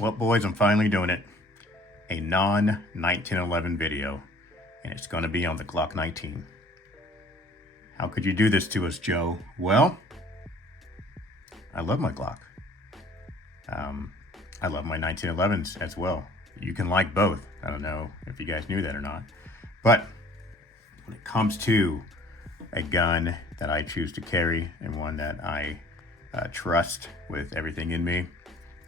Well, boys, I'm finally doing it. A non-1911 video, and it's going to be on the Glock 19. How could you do this to us, Joe? Well, I love my Glock. I love my 1911s as well. You can like both. I don't know if you guys knew that or not. But when it comes to a gun that I choose to carry and one that I trust with everything in me,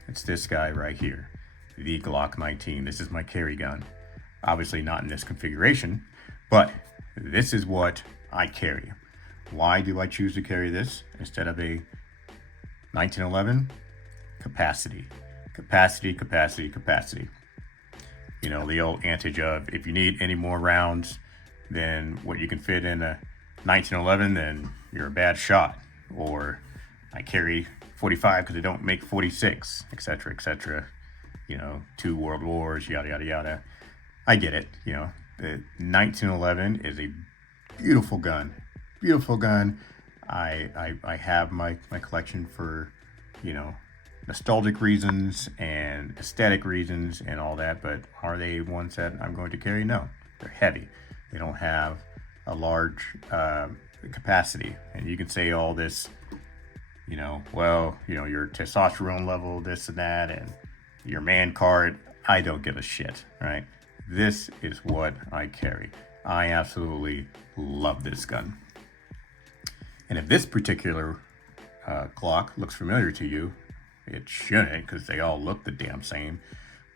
it's this guy right here, the Glock 19. This is my carry gun. Obviously not in this configuration, but this is what I carry. Why do I choose to carry this instead of a 1911? Capacity. Capacity, capacity, capacity. You know, the old adage of if you need any more rounds than what you can fit in a 1911, then you're a bad shot. Or I carry 45 because I don't make 46, etc., etc. You know, 2 world wars, yada, yada, yada. I get it. You know, the 1911 is a beautiful gun. Beautiful gun. I have my collection for, you know, nostalgic reasons and aesthetic reasons and all that, but are they ones that I'm going to carry? No, they're heavy. They don't have a large capacity. And you can say all this, you know, well, you know, your testosterone level, this and that, and your man card. I don't give a shit, right? This is what I carry. I absolutely love this gun. And if this particular Glock looks familiar to you, it shouldn't, because they all look the damn same.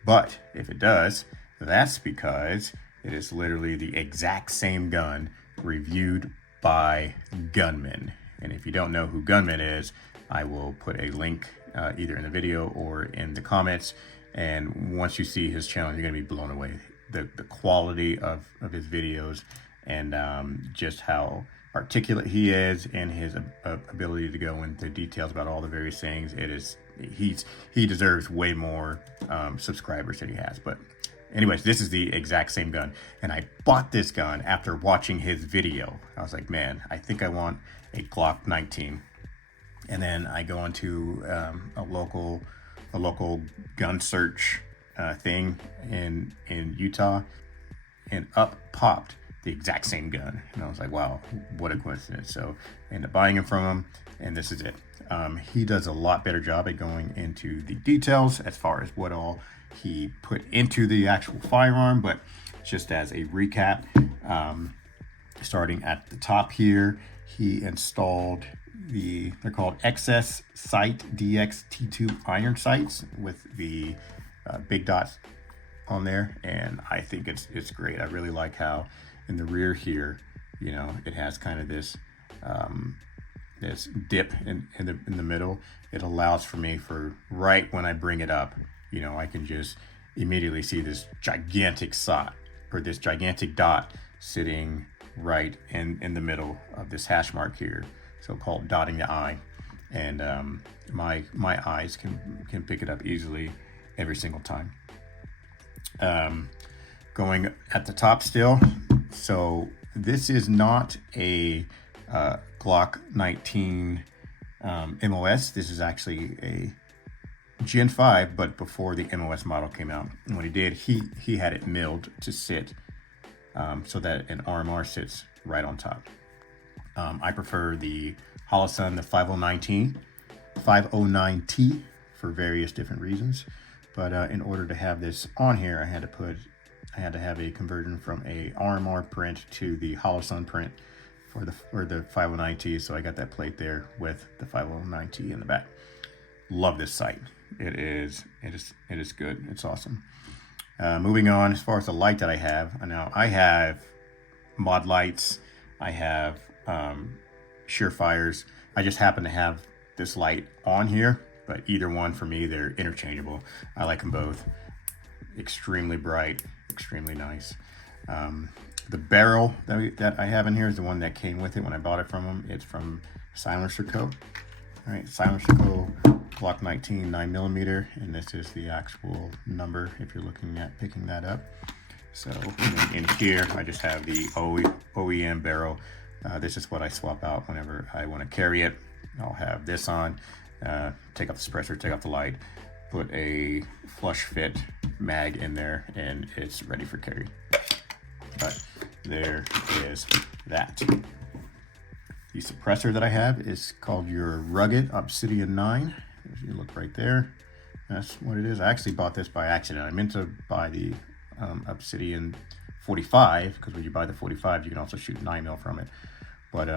But if it does, that's because it is literally the exact same gun reviewed by Gunman. And if you don't know who Gunman is, I will put a link either in the video or in the comments. And once you see his channel, you're going to be blown away. The quality of his videos and just how articulate he is and his ability to go into details about all the various things. He deserves way more subscribers than he has. But anyways, this is the exact same gun, and I bought this gun after watching his video. I was like, man, I think I want a Glock 19. And then I go into a local gun search thing in Utah, and up popped the exact same gun. And I was like, wow, what a coincidence. So I ended up buying it from him, and this is it. He does a lot better job at going into the details as far as what all he put into the actual firearm. But just as a recap, starting at the top here, he installed they're called XS Sight DX T2 iron sights with the big dots on there, and I think it's great. I really like how in the rear here, you know, it has kind of this this dip in the middle. It allows for me for right when I bring it up, you know, I can just immediately see this gigantic this gigantic dot sitting right in the middle of this hash mark here, so called dotting the I. And my eyes can pick it up easily every single time. Going at the top still, so this is not a Glock 19 MOS. This is actually a Gen 5, but before the MOS model came out. And what he did, he had it milled to sit so that an RMR sits right on top. I prefer the Holosun, the 509T for various different reasons. But in order to have this on here, I had to have a conversion from a RMR print to the Holosun print for the 509T. So I got that plate there with the 509T in the back. Love this sight. It is good. It's awesome. Moving on, as far as the light that I have, now I have mod lights. I have Surefires. I just happen to have this light on here, but either one for me, they're interchangeable. I like them both. Extremely bright, extremely nice. The barrel that I have in here is the one that came with it when I bought it from him. It's from Silencer Co. All right, Silencer Co. Glock 19 9mm, and this is the actual number if you're looking at picking that up. So in here, I just have the OEM barrel. This is what I swap out whenever I want to carry it. I'll have this on, take off the suppressor, take off the light, put a flush fit mag in there, and it's ready for carry. But there is that. The suppressor that I have is called your Rugged Obsidian 9. If you look right there, that's what it is. I actually bought this by accident. I meant to buy the Obsidian 45, because when you buy the 45, you can also shoot 9mm from it. But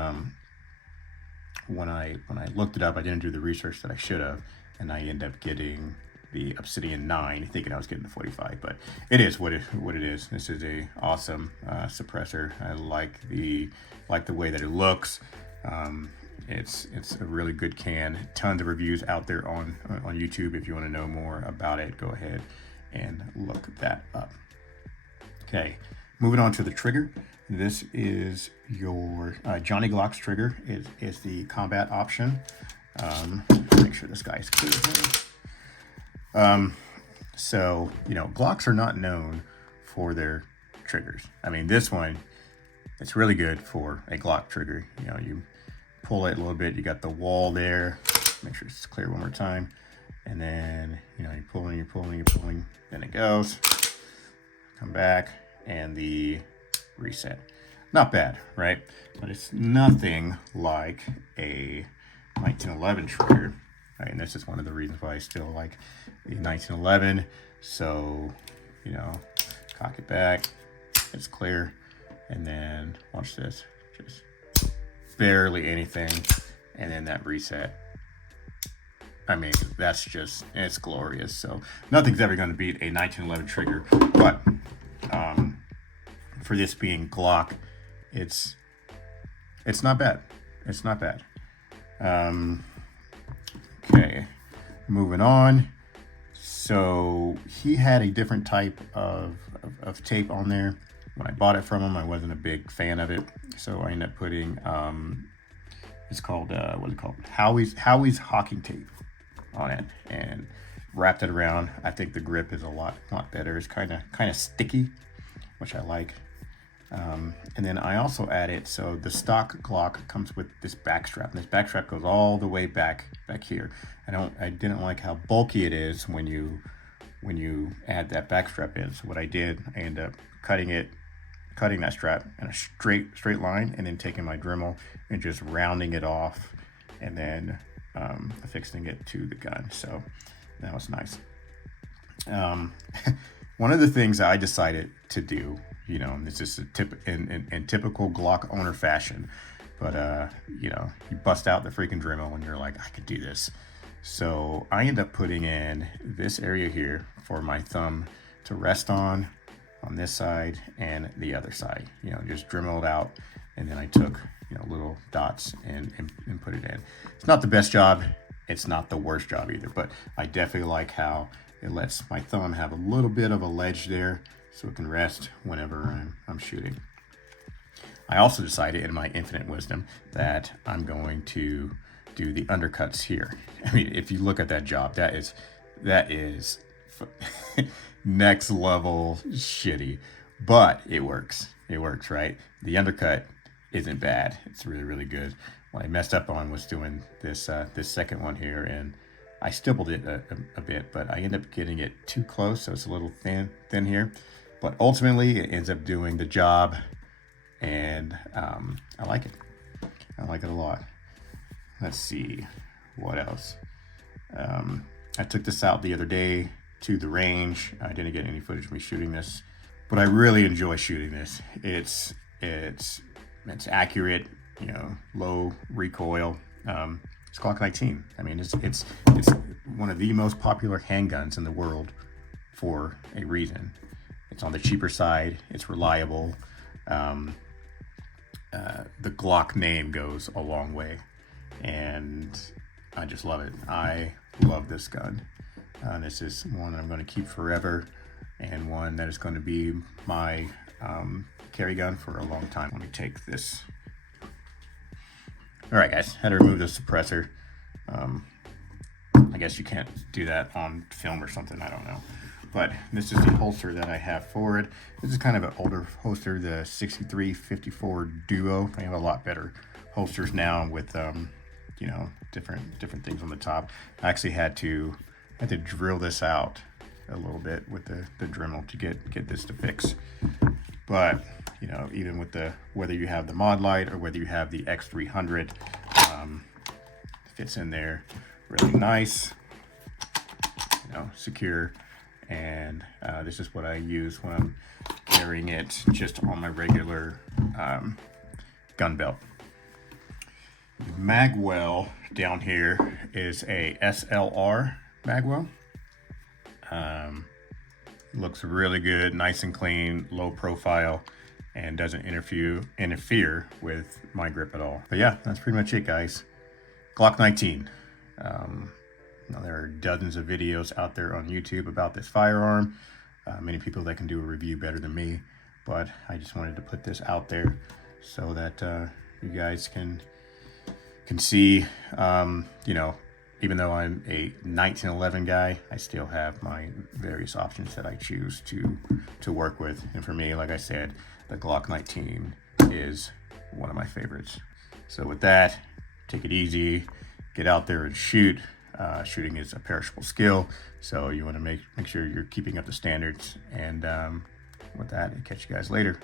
when I looked it up, I didn't do the research that I should have, and I ended up getting the Obsidian 9, thinking I was getting the 45. But it is what it is. This is a awesome suppressor. I like the way that it looks. It's a really good can. Tons of reviews out there on YouTube. If you want to know more about it, go ahead and look that up. Okay, moving on to the trigger. This is your Johnny Glock's trigger. Is the combat option. Make sure this guy's clear here. So, you know, Glocks are not known for their triggers. I mean, this one, it's really good for a Glock trigger. You know, you pull it a little bit, you got the wall there. Make sure it's clear one more time. And then, you know, you're pulling, then it goes. Come back, and the reset. Not bad, right? But it's nothing like a 1911 trigger. Right, and this is one of the reasons why I still like the 1911. So, you know, cock it back, it's clear, and then watch this, just barely anything, and then that reset. I mean, that's just, it's glorious. So nothing's ever going to beat a 1911 trigger, but for this being Glock, it's not bad. It's not bad. Okay, moving on. So he had a different type of tape on there. When I bought it from him, I wasn't a big fan of it, so I ended up putting it's called what is it called? Howie's hawking tape on it, and wrapped it around. I think the grip is a lot better. It's kind of sticky, which I like. And then I also added, so the stock Glock comes with this back strap, and this back strap goes all the way back here. I didn't like how bulky it is when you add that back strap in. So what I did, I ended up cutting that strap in a straight line, and then taking my Dremel and just rounding it off, and then affixing it to the gun. So that was nice. One of the things I decided to do, you know, it's just in typical Glock owner fashion, but you know, you bust out the freaking Dremel and you're like, I could do this. So I end up putting in this area here for my thumb to rest on this side and the other side. You know, just Dremeled out, and then I took, you know, little dots and put it in. It's not the best job. It's not the worst job either, but I definitely like how it lets my thumb have a little bit of a ledge there, so it can rest whenever I'm shooting. I also decided, in my infinite wisdom, that I'm going to do the undercuts here. I mean, if you look at that job, that is next level shitty, but it works. It works, right? The undercut isn't bad. It's really, really good. What I messed up on was doing this second one here, and I stippled it a bit, but I ended up getting it too close, so it's a little thin here. But ultimately, it ends up doing the job, and I like it. I like it a lot. Let's see, what else? I took this out the other day to the range. I didn't get any footage of me shooting this, but I really enjoy shooting this. It's accurate, you know, low recoil. It's Glock 19. I mean, it's one of the most popular handguns in the world for a reason. It's on the cheaper side. It's reliable. The Glock name goes a long way, and I just love it. I love this gun. This is one that I'm going to keep forever, and one that is going to be my carry gun for a long time. Let me take this. All right, guys, had to remove the suppressor. I guess you can't do that on film or something, I don't know. But this is the holster that I have for it. This is kind of an older holster, the 6354 Duo. I have a lot better holsters now with, you know, different things on the top. I actually had to had to drill this out a little bit with the Dremel to get this to fix. But you know, even with whether you have the Mod Lite or whether you have the X300, fits in there really nice, you know, secure. And this is what I use when I'm carrying it just on my regular gun belt. The magwell down here is a SLR magwell. Looks really good, nice and clean, low profile, and doesn't interfere with my grip at all. But yeah, that's pretty much it, guys. Glock 19. Now there are dozens of videos out there on YouTube about this firearm. Many people that can do a review better than me, but I just wanted to put this out there so that you guys can see, you know, even though I'm a 1911 guy, I still have my various options that I choose to work with. And for me, like I said, the Glock 19 is one of my favorites. So with that, take it easy, get out there and shoot. Shooting is a perishable skill, so you want to make sure you're keeping up the standards. And with that, I'll catch you guys later.